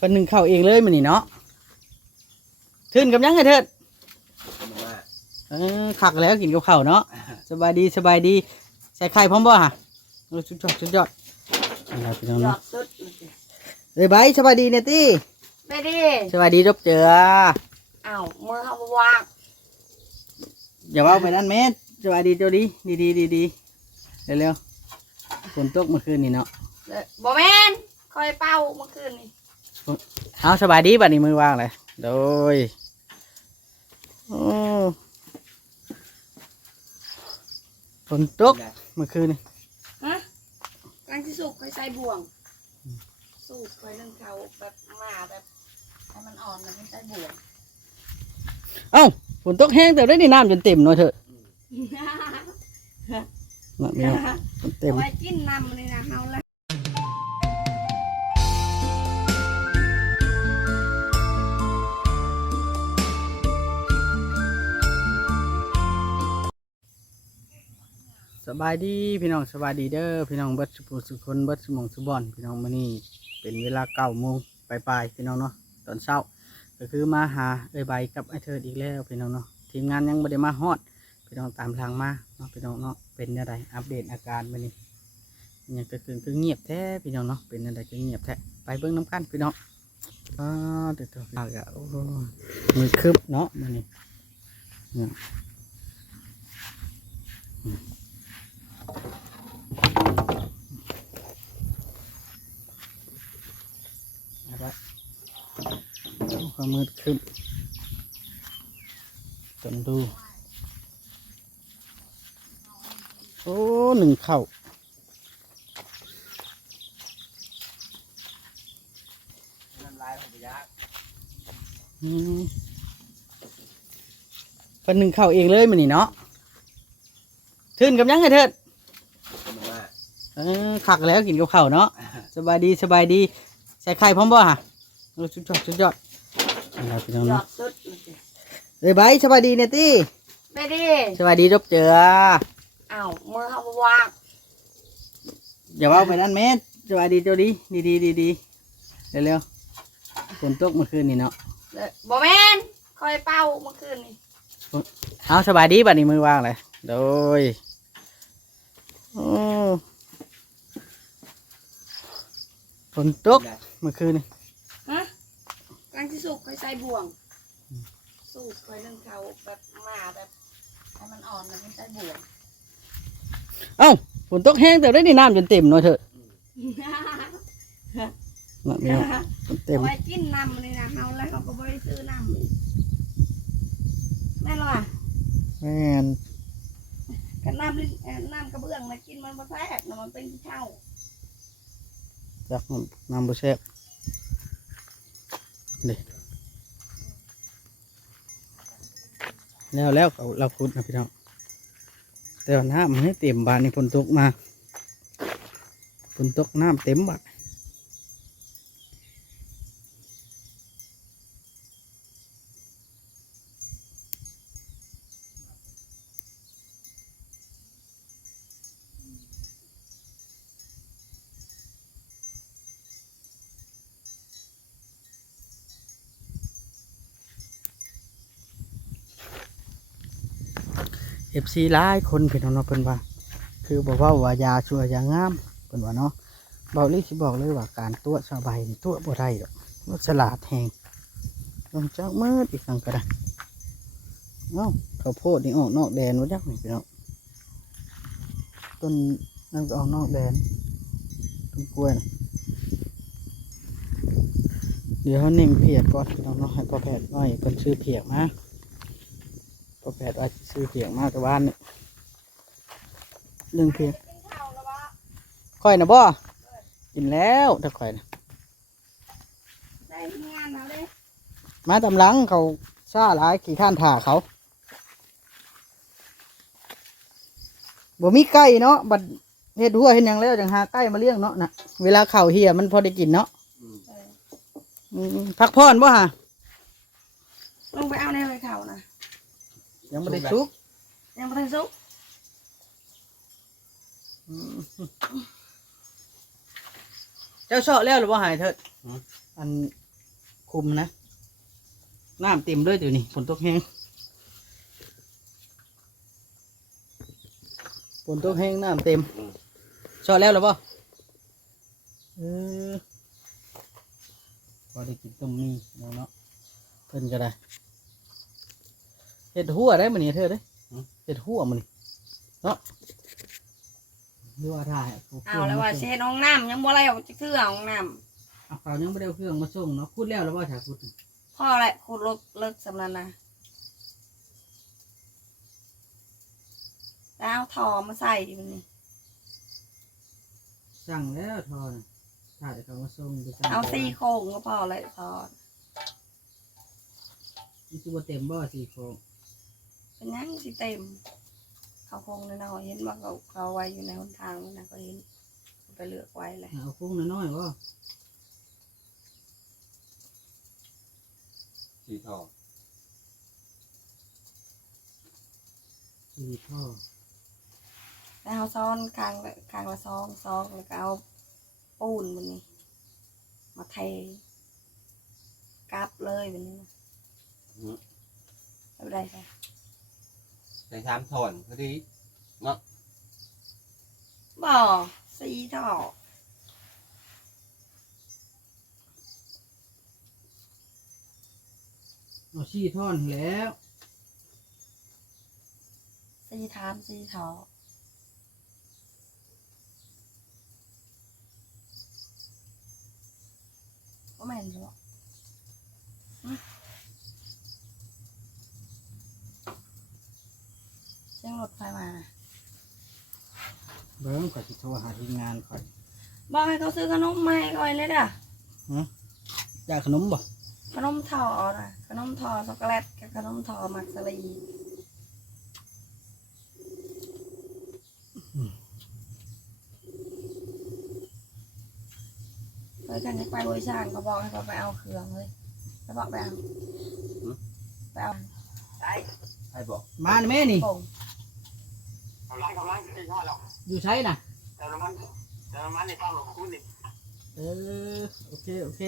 เป็นหนึ่งเข่าวเองเลยมันนี่เนาะทื่นกับยังไงเถิดมาว่าเออขักแล้วกินกับข้าวเนาะสบายดีสบายดีใส่ไข่พร้อมบ่ฮะโอ้สุดยอดสุดยอดอะไรพี่น้องยอเนาะดสุดเอ้ยใบายสบายดีเนี่ยตี้ไปดิสบายดีจบเจออ้าวมือเขาวางอย่าว่าไปนั่นแม่สบายดีเจ้าดีดีดีดีดีเร็วเร็วๆฝนตกเมื่อคืนนี่เนาะเลยบ่แม่นคอยเป่าเมื่อคืนนี่ เอาสบายดีบัดนี้มือว่างเลยโดยโอ้ฝนตกเมื่อคืนนี่ฮะกลางที่สุกคอยใส่บ่วง สูบคอยนึ่งเขาแบบมาแบบให้มันอ่อนแล้วมันใส่บ่วง เอ้าฝนตกแห้งแต่ได้นี่น้ำจนเต็มหน่อยเถอะน่ะแมวจนเต็มเอาไว้กินน้ำเลยนะเฮาละ สบายดีพี่น้องสบายดีเด้อพี่น้องเบิดสุภูสุคนเบิดสมองสุบอนพี่น้องมื้อนี้เป็นเวลาเก้าโมงปลายๆพี่น้องเนาะตอนเช้า ก็คือมาหาเอ้ยใบกับไอ้เทิดอีกแล้วพี่น้องเนาะทีมงานยังไม่ได้มาฮอดพี่น้องตามทางมาเนาะพี่น้องเนาะเป็นอะไรอัปเดตอาการมื้อนี้ยังก็คือคือเงียบแท้พี่น้องเนาะเป็นอะไรก็เงียบแท้ไปเบิ่งน้ำกันพี่น้องอ่าเดี๋ยวตัวอากาโอ้โหมือคืบเนาะมื้อนี้เนี่ย อืมเอาละความมืดคืบจนดู โอ้หนึ่งเข่าน้ำลายของปยากอืมเป็นหนึ่งเข่าเองเลยมันนี่เนาะทื่นกับยังไงเถิดมาว่าเออขักแล้วกินกับข้าวเนาะสบายดีสบายดีใส่ไข่พร้อมบ่ฮะโอ้สุดยอดสุดยอดอะไรพี่น้องยอเนาะดสุดเอ้ยใบายสบายดีเนี่ยตี้ไปดิสบายดีจบเจออ้าวมือเขาวางอย่าว่าไปนั่นแม่สบายดีเจ้าดีดีดีดีดีเร็วเร็วๆฝนตกเมื่อคืนนี่เนาะเลยบ่แม่นคอยเป่าเมื่อคืนนี่เอาสบายดีบัดนี้มือว่างเลยโดยโอ้ ฝนตกเมื่อคืนนี่ฮะกลางที่สุกคอยใส่บ่วง สูบคอยนึ่งเขาแบบมาแบบให้มันอ่อนแล้วมันใส่บ่วงเอ้าฝนตกแห้งแต่ได้นี่น้ำจนเต็มหน่อยเถอะน่ะแมวจนเต็มเอาไว้กินน้ำเลยนะเฮาแล้วเขาก็บ่ได้ซื้อน้ำอีกแม่นหรอแม่นกันน้ำลิ้นเอ่อน้ำกระเบื้องมากินมันบ่แซ่บนะมันเป็นขี้เช่า จักน้ำบุเซ่บนี่แล้วแล้วเขาเราคุดนะพี่น้องแต่ว่าน้ำมันให้เต็มบานนี่ฝนตกมาฝนตกน้ำเต็มบาน เอฟซีหลายคนพี่น้องเนาะเพิ่นว่า คือบอกว่าว่ายาชัวยางามเพิ่นว่าเนาะเบาลี่สิบอกเลยว่าการตัวสบายตัวบ่ได้ดอกมันฉลาดแหงลงจากมืดอีกครั้งก็ได้เอ้าข้าวโพดนี่ออกนอกแดนวะจักนี่พี่น้องต้นนั่นก็ออกนอกแดนต้นกล้วยนะเดี๋ยวเขาเน่งเพียกก่อนพี่น้องเนาะให้พ่อแพทย์น้อยเพิ่นซื้อเพียกมา พอแปดว่าสิซื้อเพียงมากแต่บ้านนี่เรื่องเพียงกินข้าวแล้ววะค่อยนะบ่กินแล้วถ้าค่อยนะได้งานเอาเลยมาตำหลังเขาซาหลายขี่ข้านถ่าเขาบ่มีไก่เนาะบัดเฮ็ดหัวเห็นยังแล้วจังหาไก่มาเลี้ยงเนาะนะเวลาเข่าวเหี่ยมันพอได้กินเนาะเอออืมพักผ่อนบ่ฮะลงไปเอาในไว้เขานะ ยังไม่ได้ซุก ยังบ่ทันสุกอืมเจ้าเชาะแล้วหรือบ่หายเถิดอันคุมนะ น้ำเต็มเลยเดี๋ยวนี้ฝนตกแห้งฝนตกแห้งน้ำเต็มอืมชอแล้วหรือเปล่าเออพอได้กินต้มมีเนาะเนาะเพิ่นก็ได้ เห็ดหัวได้มันนี่เธอเด้เห็ดหัวมันนี่เนาะดูว่าถ่ายเอาแล้วว่าเช่น้องน้ำยังบ่ไรออกจากเครื่องห้องน้เอาเขายังไม่ได้เอาเครื่องมาส่งเนาะพูดแล้วแล้วว่าถ่ายพูดำพ่ออะไรคุณเลิกเลิกสำนันนะแล้วเอาทอมาใส่ดิมันนี่สั่งแล้วทอนถ่ายเขามาส่งดูสั่งเอาซี่โครงก็พอเลยทอนี่คือว่าเต็มบ่สี่โครง เป็นยังสิเต็ม เขาโครงน้อยๆเห็นว่าเขาเขาไว้อยู่ในหนทางนั่นนะก็เห็นไปเลือกไว้เลยเอาโครงน้อยๆบ่สีทองสี่ท่อแล้วเอาซ้อนกลางละกลางละซองซองแล้วก็เอาปูนมันนี่มาเทกลับเลยแบบนี้นะอืมไม่เป็นไรค่ะ ใส่ชามถอนพอดีบ่อสีทอเอาสี่ท่อนแล้วสีทามสีทอก็แม่นใช่ปะอืม เสียงรถไฟมาเบิ้งก่อนจะโทรหาทีมงานก่อนบอกให้เขาซื้อขนมมาให้ก่อนเลยเด้ออยากขนมบ่ขนมทอนะขนมทอช็อกโกแลตกับขนมทอมักสลีเคยกันจะไปบริษัทเขาบอกให้เขาไปเอาเครื่องเลยแล้วบอกไปเอาไปเอาไปให้บอกมาแม่นี่ โป่ง กำลังกำลังจะยอดแล้วอยู่ใช้น่ะ เติมน้ำมันเติมน้ำมันในปั๊มหลวงคุณนี่เออ โอเค โอเค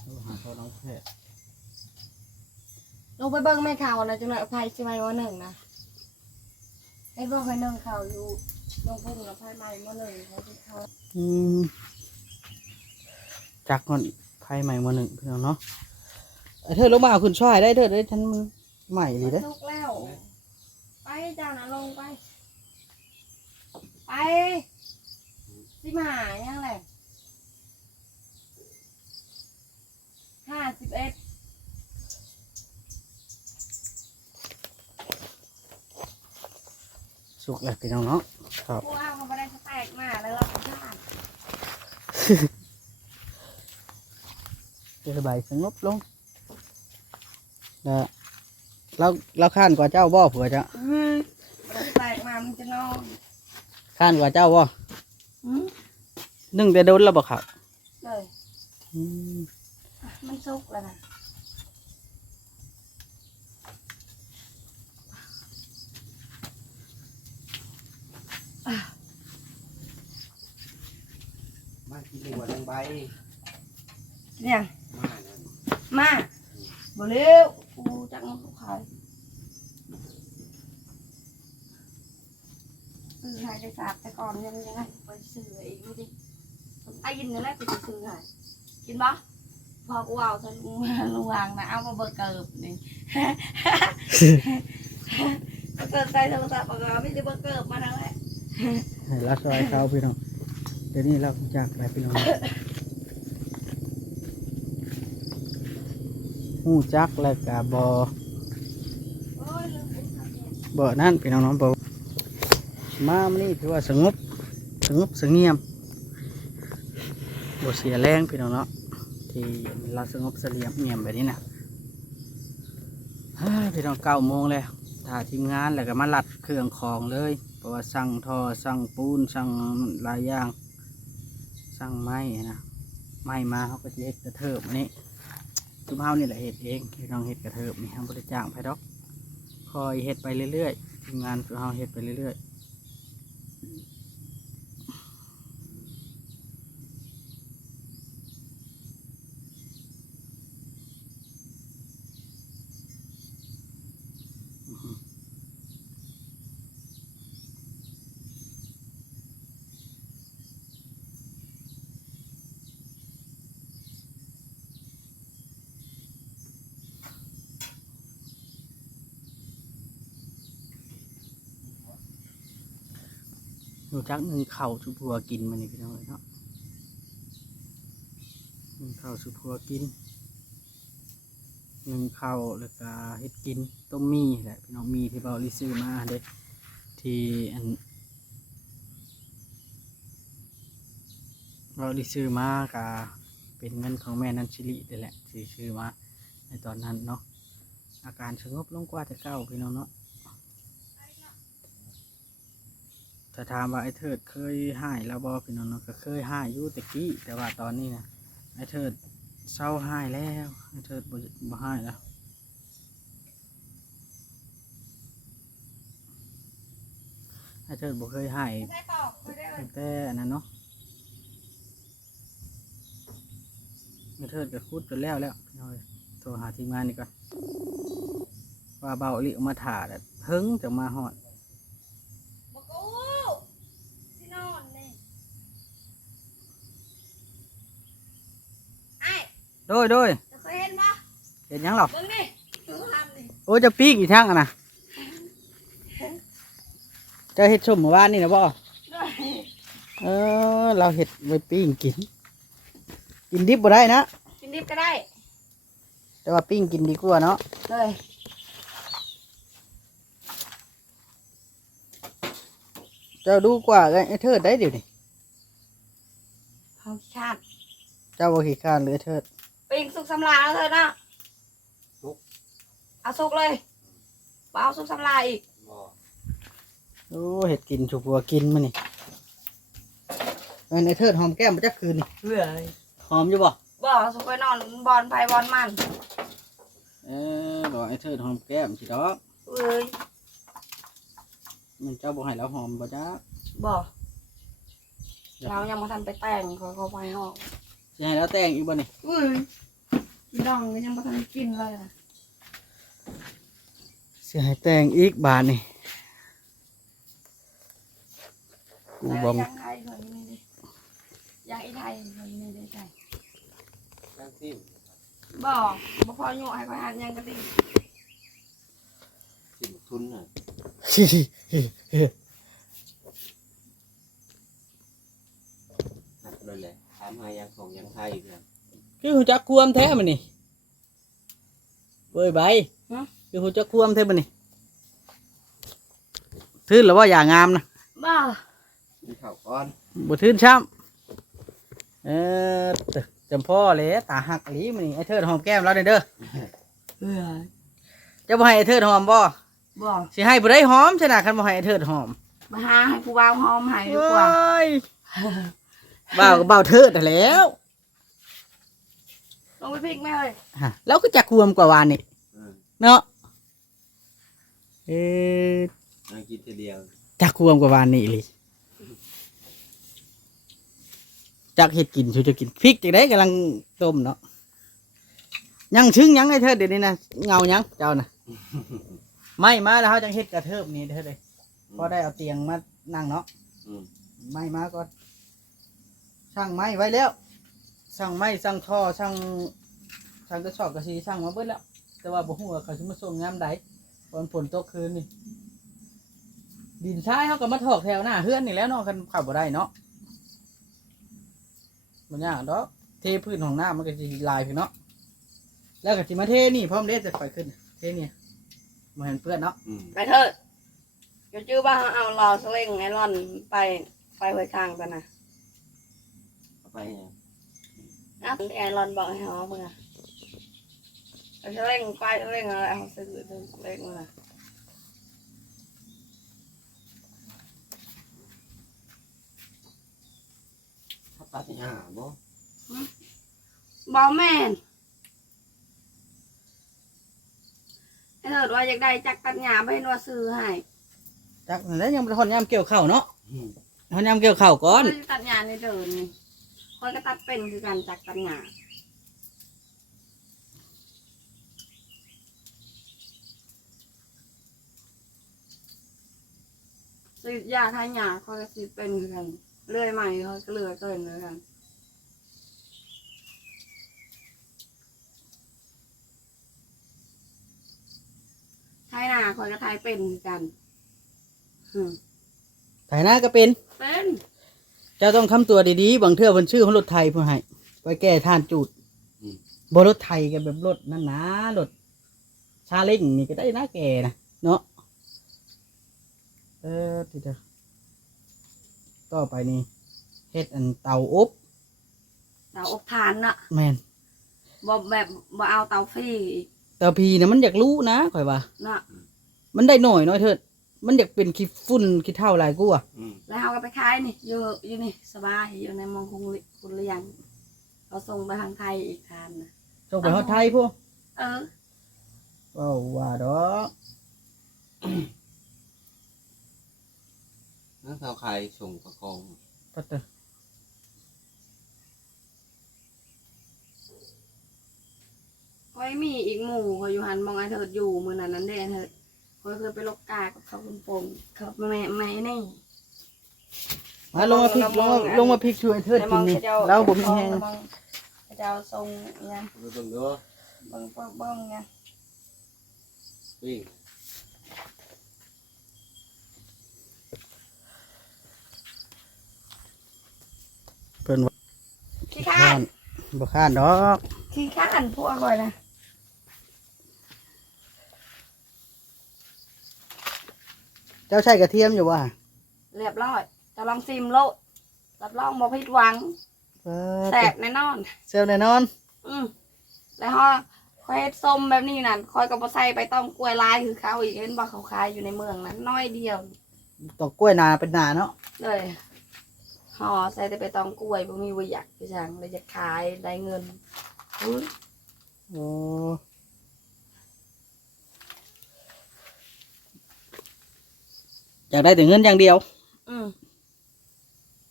โทรหาเขาน้องแพทย์ลงไปเบิ้งไม่ข่าวนะจังหวะไฟใช่ไหมว่าหนึ่งนะไอ้บอกให้หนึ่งข่าวอยู่ลงพุ่งกับไฟใหม่ว่าหนึ่งเขาที่เขาอืมจักก่อนไพ่ใหม่มาหนึ่งเพื่อนเนาะไอ้เธอลงมาเอาคุณช่วยได้เธอได้ฉันมัน ใหม่เลยเด้อ ลุกแล้ว ไปเจ้านะลงไป ไปสิมาหายังแหละห้าสิบเอ็ดสุกแล้วพี่น้องเนาะ ครับพวกเอาเขาไปได้สแต็กมาแล้วเราก็พลาดเจอใบสงบลงนะ เราเราข้านกว่าเจ้าบ่เผื่อจะอืมเราสแต็กมามันจะนอนข้านกว่าเจ้าบ่อืมนึ่งแต่โดนแล้วบ่ครับเลยอืมมันสุกแล้วนะมากินหัวแรงใบเนี่ยมาเนี่ยมาบ่เร็วกู จักมันกูขายซื้อให้ได้สาบแต่ก่อนยังยังไงไปซื้อเองไม่ดิไอ้ยินนี่แหละกูจะซื้อให้กินปะพอกูเอาใส่ลุงลุงวางนะเอามาเบอร์เกิบนี่เบอร์เกิบใส่โทรศัพท์บอกว่าไม่ได้เบอร์เกิบมาแล้วแหละให้ละซอยเขาพี่น้องเดี๋ยวนี้เราจากไปพี่น้อง หูจักแล้วกะบอโอ้ยลืมไปทำเนี่ยบ่นั่นพี่น้องน้องบ่มามื้อนี้ถือว่าสงบสงบสงเงียมบ่เสียแรงพี่น้องเนาะที่เราสงบเสงี่ยมเงียมแบบนี้นะเฮ้ยพี่น้องเก้าโมงแล้วถ้าทีมงานแล้วก็มาลัดเครื่องของเลย เพราะว่าสั่งท่อสั่งปูนสั่งหลายอย่างสั่งไม้นะไม้มาเขาก็จะเฮ็ดกระเทิบอัน นี้มเฮานี่แหละเห็ดเองพี่น้องเห็ดกระเทิบนี่ทางบริจ้างไปดอก คอยเห็ดไปเรื่อยๆทีมงานของเฮาเห็ดไปเรื่อยๆ รู้จักหนึ่งเข่าวสุพัวกินมันนี่พี่น้องเอ้ยเนาะหนึ่งเข่าวสุพัวกินหนึ่งเข่าวแล้วก็เฮ็ดกินต้มมีแหละพี่น้องมีที่เบาลิซื้อมาเด้ที่อันเบาลิซื้อมากะเป็นเงินของแม่นันชิรินี่แหละที่ซื้อมาในตอนนั้นเนาะอาการสงบลงกว่าแต่เก่าพี่น้องเนาะ ถ้าถามว่าไอ้เทิดเคยหายแล้วบ่พี่น้องก็เคยหายอยู่ต่กี้แต่ว่าตอนนี้นะไอ้เทิดเศร้าหายแล้วไอ้เทิดบ่บ่หายแล้วไอ้เทิดบ่เคยหายใช่ตอกไม่ได้เลยตั้งแต่อันนั้นเนาะไอ้เทิดก็คุดจนแล้วแล้วพี่น้องเอ้ยโทรหาทีมงานนี่ก่อนว่าเบาอีหลิออกมาถ่าแต่เพิ่งจะมาหอด บอกกูที่นอนนี่ไอ้ โดยโดยจะเคยเห็นปะเห็นหยังหรอเบิ่งนี่ดูทำนี่โอ้ยจะปีกอีกทั้งอะนะจะเห็ดชมเมื่อวานนี่นะบ่ด้วยเออ เราเห็ดไว้ปิ้งกิน กินดิบบ่ได้นะกินดิบก็ได้แต่ว่าปิ้งกินดีกว่าเนาะเลยเจ้าดูกว่าไอ้เทิดได้เดี๋ยวนี้เขาชาติ เจ้าบ่ขี้ข้านเลยไอ้เทิด ปิงสุกสำลาแล้วเธอเนาะสุก เอาสุกเลยบ่เอาสุกสำลาอีกบ่โอ้เห็ดกินชุบวัวกินมานี่เอันไอ้เทิดหอมแก้มมาจักคืนนี่เบื่อหอมอยู่บ่บ่สุกไปนอนบอลไผ่บอลมันเออบอกไอ้เทิดหอมแก้มสิดอกเอ้ยมันเจ้าบ่ให้เราหอมบ่จ้าบ่เรายังมาทันไปแต่งเขาเขาไปห้อ งสิให้เราแต่งอีกบ่นี่อุ้ยพี่น้องก็ยังมาทันได้กินเลยอะสิให้แต่งอีกบาทนี่กูบองยังไทยเคยนี่ดิยังอีไทยเคยนี่ดิใช่นั่งซิมบ่บ่พออยู่ให้คอยหันยังก็ดีซิมทุนน่ะนัดเลยแหละ ถามหายังของยังไทยเพื่อนคือหูจักควมแท้มันนี่เว้ยใบคือหูจักควมแท้มันนี่ทื่นหรือว่าอย่างงามนะบ่กินข้าวก่อนบ่ทื่นช้ำเออตึกจำพ่อเลยตาหักอีหลีมันนี่ไอ้เทิดหอมแก้มเราเด้อเด้อเบื่อจะบ่ให้ไอ้เทิดหอมบ่บ่สิให้บ่ได้หอมชนะคันบ่ให้ไอ้เทิดหอมมาหาให้ผู้บ่าวหอมให้ดีกว่า เอ้ย บ่าวก็บ่าวเทิดนั่นแหล้วลงไปพริกไหมเอ้ยฮะแล้วก็จักควมกว่าวานนี่อืมเนาะเออนั่งกินทีเดียวจักควมกว่าวานนี่อีหลีจักเห็ดกินชูจะกินพริกจังได้กำลังต้มเนาะยังชึ้งยังไอ้เธอเดี๋ยวนี้นะเงายังเจ้านะ ไม่มาแล้วเขาจังเฮ็ดกระเทิบนี่เธอเลยพอได้เอาเตียงมานั่งเนาะอืม ไม่มาก่ อนช่างไม้ไว้แล้วช่างไม้ช่างท่อช่างช่างกระสอบกระสีช่างมาเบิดแล้ว แต่ว่าบ่ฮู้ว่าเขาสิมาส่งยามใดตอนฝนตกคืนนี่ดินทรายเขาก็มาถอกแถวหน้าเฮือนนี่แหล้วเนาะคันเข้าบ่ได้เนาะมันยากดอกเทพื้นของหน้ามันก็สิลายพี่เนาะแล้วก็สิมาเทนี่พร้อมเด้จะค่อยขึ้น เทนี่บ่เห็นเปื้อนเนาะอืมไปเถิดเดี๋ยวจื้อบ้าเอารอสลิงไอรอนไปไปไว้ข้างกันนะ เอาไปเนี่ยนะไอรอนบอกให้หอมึงอะเอาสลิงไปสลิงอะไรเอาซื้อสลิงมาถ้าตัดที่ห้าบ่บอแม่นไอเถิดว่าอยากได้จักตัดหญ้าไปให้นัวซื้อให้จักนั่นแหละยังบ่ทันยามเกี่ยวข้าวเนาะอืมทันยามเกี่ยวข้าวก่อนข้ยตัดหญ้าในเดิน นี่คนก็ตัดเป็นคือการจักตัดหญ้าสิยาทายหญ้าเขาก็สิเป็นคือกันเลื่อยใหม่เขาก็เลื่อยเกินคือกันไทยนาคอยก็ไทยเป็นคือกันอืมไถนาก็เป็นเป็น เจ้าต้องทำตัวดีๆบางเทื่อเพิ่นชื่อของรถไทยเพิ่นให้ไว้แก้ท่านจูดบ่รถไทยกันแบบรถนั่นนะรถชาเล้งนี่ก็ได้นะแกนะเนาะเออทีเดียวต่อไปนี่เฮ็ดอันเตาอบเตาอบทานน่ะแม่นบ่แบบบ่เอาเตาฟรีอีกเตาพีนะมันอยากรู้นะข่อยว่า น่ะมันได้หน่อยน้อยเถิด มันอยากเป็นขี้ฝุ่นขี้เท่าหลายกูอะอืมแล้วเขาก็ไปขายนี่อยู่อยู่นี่สบายอยู่ในเมองกรุงลิกุเรียงเขาส่งไปทางไทยอีกคันนะส่งไปฮอดไทยพวกเออว้าวว่าดอกนั่นเท่าใครส่งประกองตัดเถอะคอยมีอีกหมู่เขาอยู่หันมองไอ้เถิดอยู่มือนั้นนั้นเด้ไอ้เถิด คอยเคยไปลกกากับเขาคุณปงเขาแม่แม่นี่มาลงมาพริกลงมาลงมาพริกช่วยเถิดกินนี่เราบ่มีแฮงเจ้าทรงเนี่ยไปเบิ่งดูเบิ้งเบิ้งเบิ้งเนี่ยวิ่งเพิ่นว่าขี้ข้าข้านนบ่ข้านดอกขี้ข้านพวกก่อยนะ เจ้าใช้กระเทียมอยู่ว่าเรียบร้อยจะลองซิมโลดรับรองบ่ผิดหวังแสบแน่นอนเซลแน่นอน อืมแล้วฮะคอยเฮ็ดส้มแบบนี้นั่นคอยกับใส่ไปต้องกล้วยลายคือเขาอีกเห็นบ่เขาขายอยู่ในเมืองนั้นน้อยเดียวตอกกล้วยนาเป็นนาเนาะเลยห่อใส่แต่ไปต้องกล้วยบ่มีวิอยากพี่ช่างเลยจะขายได้เงินอุ๊ยโอ้ อยากได้แต่เงินอย่างเดียว อืม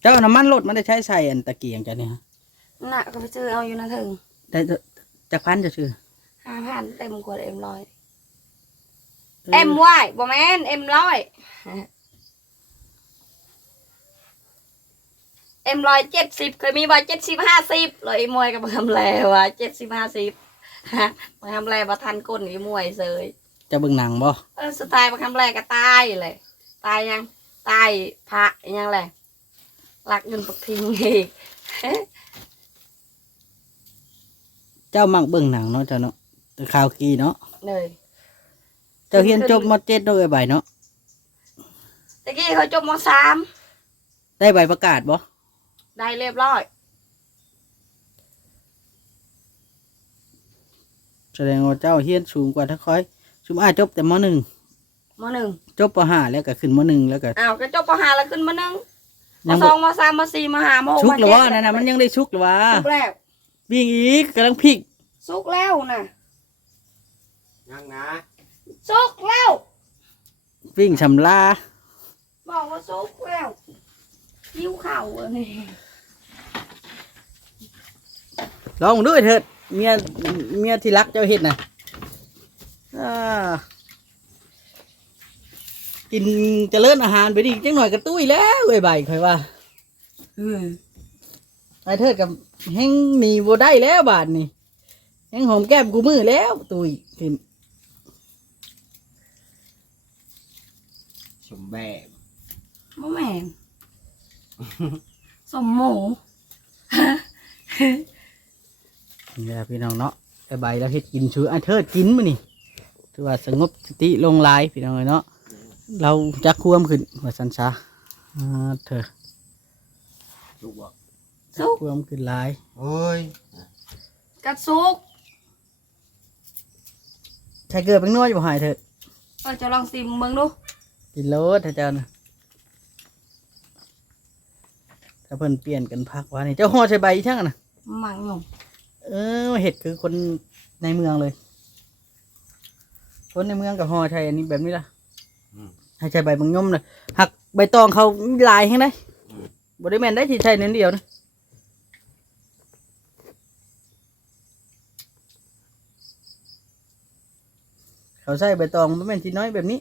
เจ้าเอาน้ำมันรถมันได้ใช้ใส่อันตะเกียงจ้ะเนี่ยน่ะก็ไปซื้อเอาอยู่นะถึงได้จากพันจะชื่อห้าพันเต็มกว่าเอ็มร้อยเอ็มวายบ่แม่นเอ็มร้อยเอ็มร้อยเจ็ดสิบเคยมีบ่เจ็ดสิบห้าสิบเลยไอ้มวยกับมาทำแลว่ะเจ็ดสิบห้าสิบฮะมาทำแลมาทันก้นไอ้มวยเสยจะเบิ่งหนังบ่เออสไตล์มาทำแลก็ตายเลย ตายยังตายพระยังแหละหลักเงินปักทิ้งอีกเจ้ามักเบิ่งหนังเนาะเจ้าเนาะแต่ข่าวกีเนาะเลยเจ้าเฮียนจบมเจ็ดเนาะเอ้ยใบเนาะตะกี้เขาจบมสามได้ใบประกาศบ่ได้เรียบร้อยแสดงว่าเจ้าเฮียนสูงกว่าทั้งค่อยชุมอ้ายจบแต่มหนึ่ง มหนึ่งจบปห้าแล้วก็ขึ้นมหนึ่งแล้วก็อ้าวก็จบปหาแล้วขึ้นมาหนึ่งมยังสบ่องมสามมสี่มห้ามหกชุกมาหรือเจ็ดว่านั่นน่ะมันยังได้ชุกหรือว่าสุกแล้ววิ่งอีกกำลังพลิกสุกแล้วนะยังนะสุกแล้ววิ่งชำลาบอกว่าสุกแล้วยิ้วเข่าอันนี้ลองด้วยเถิดเมียเมียที่รักเจ้าเฮ็ดน่ะอ่า กินเจริญอาหารไปดิจังหน่อยก็ตุ้ยแล้วเอ้ยใบค่อยว่าอืมไอ้เทิดกับแห้งหนีบ่ได้แล้วบาทนี่แห้งหอมแก้มกูมือแล้ว ตุยทิมสมแบบบ่แม่นสมหมูนี่แหละพี่น้องเนาะไอ้ใบแล้วเฮ็ดกินชื่อไอ้เทิดกินมื้อนี่ถือว่าสงบสติลงหลายพี่น้องเอ้ยเนาะ เราจักควมขึ้นว่าสันซะอ่าเถอะลูกบอกจักควมขึ้นหลายโอ้ยกระสุกใช้เกลือเป็นนัวอยู่บ่หายเถิดเออจะลองซิมเบิ่งดูกินโลดถ้าเจ้านะถ้าเพิ่นเปลี่ยนกันพักว่านี่เจ้าห่อใส่ใบอีช่างอะนะหมังหนุ่มเออเห็ดคือคนในเมืองเลย คนในเมืองกับห่อใช่อันนี้แบบนี้ล่ะ ให้ใช้ใบบางยมเลยหักใบตองเขาลายให้ได้บริแมนได้ที่ใช่เน้นเดียวนะเขาใช่ใบตองบริแมนที่น้อยแบบนี้